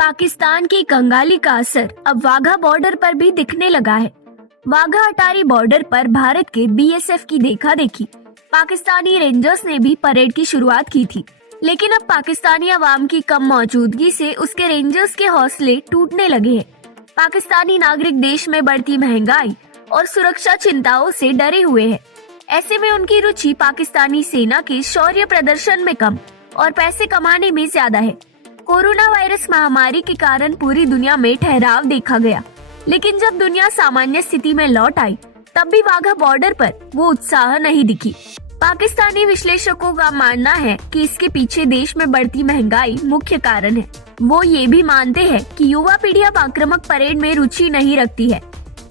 पाकिस्तान की कंगाली का असर अब वाघा बॉर्डर पर भी दिखने लगा है। वाघा अटारी बॉर्डर पर भारत के बीएसएफ की देखा देखी पाकिस्तानी रेंजर्स ने भी परेड की शुरुआत की थी, लेकिन अब पाकिस्तानी अवाम की कम मौजूदगी से उसके रेंजर्स के हौसले टूटने लगे हैं। पाकिस्तानी नागरिक देश में बढ़ती महंगाई और सुरक्षा चिंताओं से डरे हुए हैं। ऐसे में उनकी रुचि पाकिस्तानी सेना के शौर्य प्रदर्शन में कम और पैसे कमाने में ज्यादा है। कोरोना वायरस महामारी के कारण पूरी दुनिया में ठहराव देखा गया, लेकिन जब दुनिया सामान्य स्थिति में लौट आई तब भी वाघा बॉर्डर पर वो उत्साह नहीं दिखी। पाकिस्तानी विश्लेषकों का मानना है कि इसके पीछे देश में बढ़ती महंगाई मुख्य कारण है। वो ये भी मानते हैं कि युवा पीढ़ी अब आक्रामक परेड में रुचि नहीं रखती है।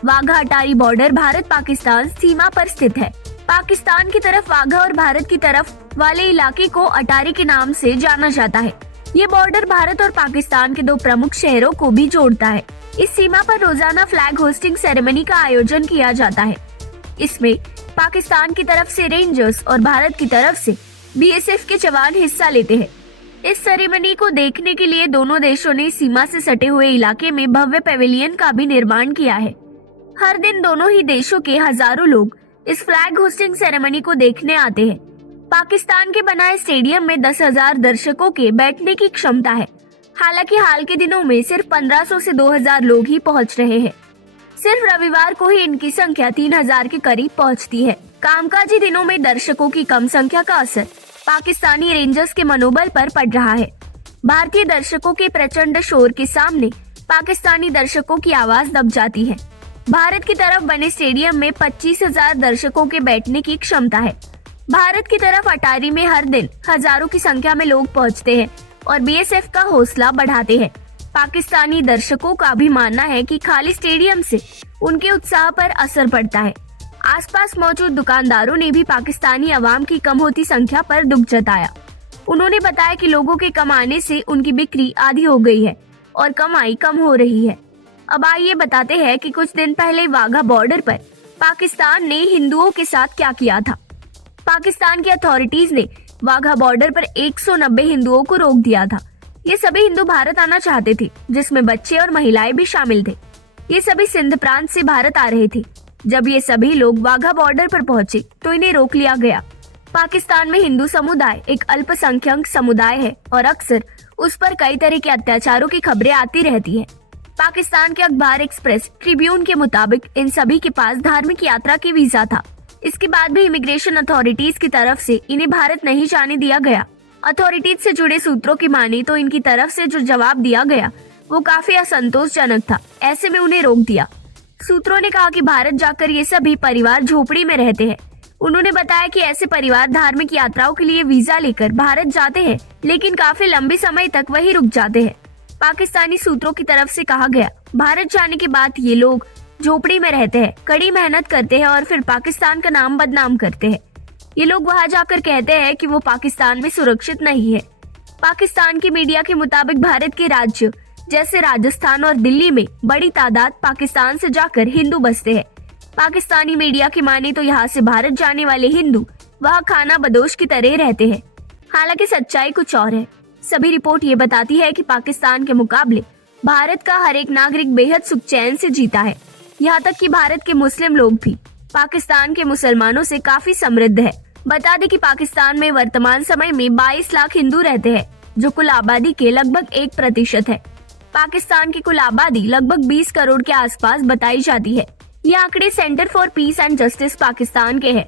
वाघा अटारी बॉर्डर भारत पाकिस्तान सीमा पर स्थित है। पाकिस्तान की तरफ वाघा और भारत की तरफ वाले इलाके को अटारी के नाम से जाना जाता है। ये बॉर्डर भारत और पाकिस्तान के दो प्रमुख शहरों को भी जोड़ता है। इस सीमा पर रोजाना फ्लैग होस्टिंग सेरेमनी का आयोजन किया जाता है। इसमें पाकिस्तान की तरफ से रेंजर्स और भारत की तरफ से बीएसएफ के जवान हिस्सा लेते हैं। इस सेरेमनी को देखने के लिए दोनों देशों ने सीमा से सटे हुए इलाके में भव्य पेविलियन का भी निर्माण किया है। हर दिन दोनों ही देशों के हजारों लोग इस फ्लैग होस्टिंग सेरेमनी को देखने आते हैं। पाकिस्तान के बनाए स्टेडियम में 10,000 दर्शकों के बैठने की क्षमता है। हालांकि हाल के दिनों में सिर्फ 1500 से 2000 लोग ही पहुंच रहे हैं। सिर्फ रविवार को ही इनकी संख्या 3000 के करीब पहुंचती है। कामकाजी दिनों में दर्शकों की कम संख्या का असर पाकिस्तानी रेंजर्स के मनोबल पर पड़ रहा है। भारतीय दर्शकों के प्रचंड शोर के सामने पाकिस्तानी दर्शकों की आवाज दब जाती है। भारत की तरफ बने स्टेडियम में 25,000 दर्शकों के बैठने की क्षमता है। भारत की तरफ अटारी में हर दिन हजारों की संख्या में लोग पहुंचते हैं और बीएसएफ का हौसला बढ़ाते हैं। पाकिस्तानी दर्शकों का भी मानना है कि खाली स्टेडियम से उनके उत्साह पर असर पड़ता है। आसपास मौजूद दुकानदारों ने भी पाकिस्तानी अवाम की कम होती संख्या पर दुख जताया। उन्होंने बताया कि लोगों के कम आने से उनकी बिक्री आधी हो गई है और कमाई कम हो रही है। अब आइए बताते हैं कि कुछ दिन पहले वाघा बॉर्डर पर पाकिस्तान ने हिंदुओं के साथ क्या किया था। पाकिस्तान की अथॉरिटीज ने वाघा बॉर्डर पर 190 हिंदुओं को रोक दिया था। ये सभी हिंदू भारत आना चाहते थे, जिसमें बच्चे और महिलाएं भी शामिल थे। ये सभी सिंध प्रांत से भारत आ रहे थे। जब ये सभी लोग वाघा बॉर्डर पर पहुंचे तो इन्हें रोक लिया गया। पाकिस्तान में हिंदू समुदाय एक अल्पसंख्यक समुदाय है और अक्सर उस पर कई तरह के अत्याचारों की खबरें आती रहती है। पाकिस्तान के अखबार एक्सप्रेस ट्रिब्यून के मुताबिक इन सभी के पास धार्मिक यात्रा की वीजा था। इसके बाद भी इमिग्रेशन अथॉरिटीज की तरफ से इन्हें भारत नहीं जाने दिया गया। अथॉरिटीज से जुड़े सूत्रों की माने तो इनकी तरफ से जो जवाब दिया गया वो काफी असंतोषजनक था। ऐसे में उन्हें रोक दिया। सूत्रों ने कहा कि भारत जाकर ये सभी परिवार झोपड़ी में रहते हैं। उन्होंने बताया कि ऐसे परिवार धार्मिक यात्राओं के लिए वीजा लेकर भारत जाते हैं, लेकिन काफी लंबे समय तक वही रुक जाते हैं। पाकिस्तानी सूत्रों की तरफ से कहा गया, भारत जाने के बाद ये लोग झोपड़ी में रहते हैं, कड़ी मेहनत करते हैं और फिर पाकिस्तान का नाम बदनाम करते हैं। ये लोग वहां जाकर कहते हैं कि वो पाकिस्तान में सुरक्षित नहीं है। पाकिस्तान की मीडिया के मुताबिक भारत के राज्य जैसे राजस्थान और दिल्ली में बड़ी तादाद पाकिस्तान से जाकर हिंदू बसते हैं। पाकिस्तानी मीडिया की माने तो यहाँ से भारत जाने वाले हिंदू वहाँ खाना बदोश की तरह रहते हैं। हालांकि सच्चाई कुछ और है। सभी रिपोर्ट ये बताती है कि पाकिस्तान के मुकाबले भारत का हर एक नागरिक बेहद सुख चैन से जीता है। यहाँ तक कि भारत के मुस्लिम लोग भी पाकिस्तान के मुसलमानों से काफी समृद्ध है। बता दें कि पाकिस्तान में वर्तमान समय में 22 लाख हिंदू रहते हैं, जो कुल आबादी के लगभग 1% है। पाकिस्तान की कुल आबादी लगभग 20 करोड़ के आसपास बताई जाती है। ये आंकड़े centre for piece and justice Pakistan के हैं।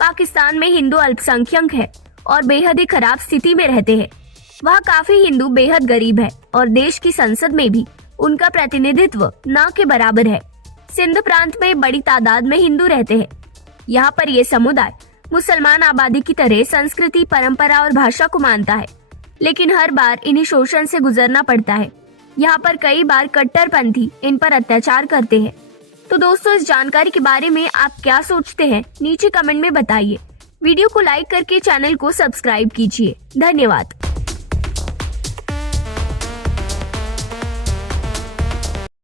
पाकिस्तान में हिंदू अल्पसंख्यक है और बेहद ही खराब स्थिति में रहते हैं। वहाँ काफी हिंदू बेहद गरीब है और देश की संसद में भी उनका प्रतिनिधित्व न के बराबर है। सिंध प्रांत में बड़ी तादाद में हिंदू रहते हैं। यहाँ पर ये समुदाय मुसलमान आबादी की तरह संस्कृति, परंपरा और भाषा को मानता है, लेकिन हर बार इन्हें शोषण से गुजरना पड़ता है। यहाँ पर कई बार कट्टरपंथी इन पर अत्याचार करते हैं। तो दोस्तों, इस जानकारी के बारे में आप क्या सोचते हैं, नीचे कमेंट में बताइए। वीडियो को लाइक करके चैनल को सब्सक्राइब कीजिए। धन्यवाद।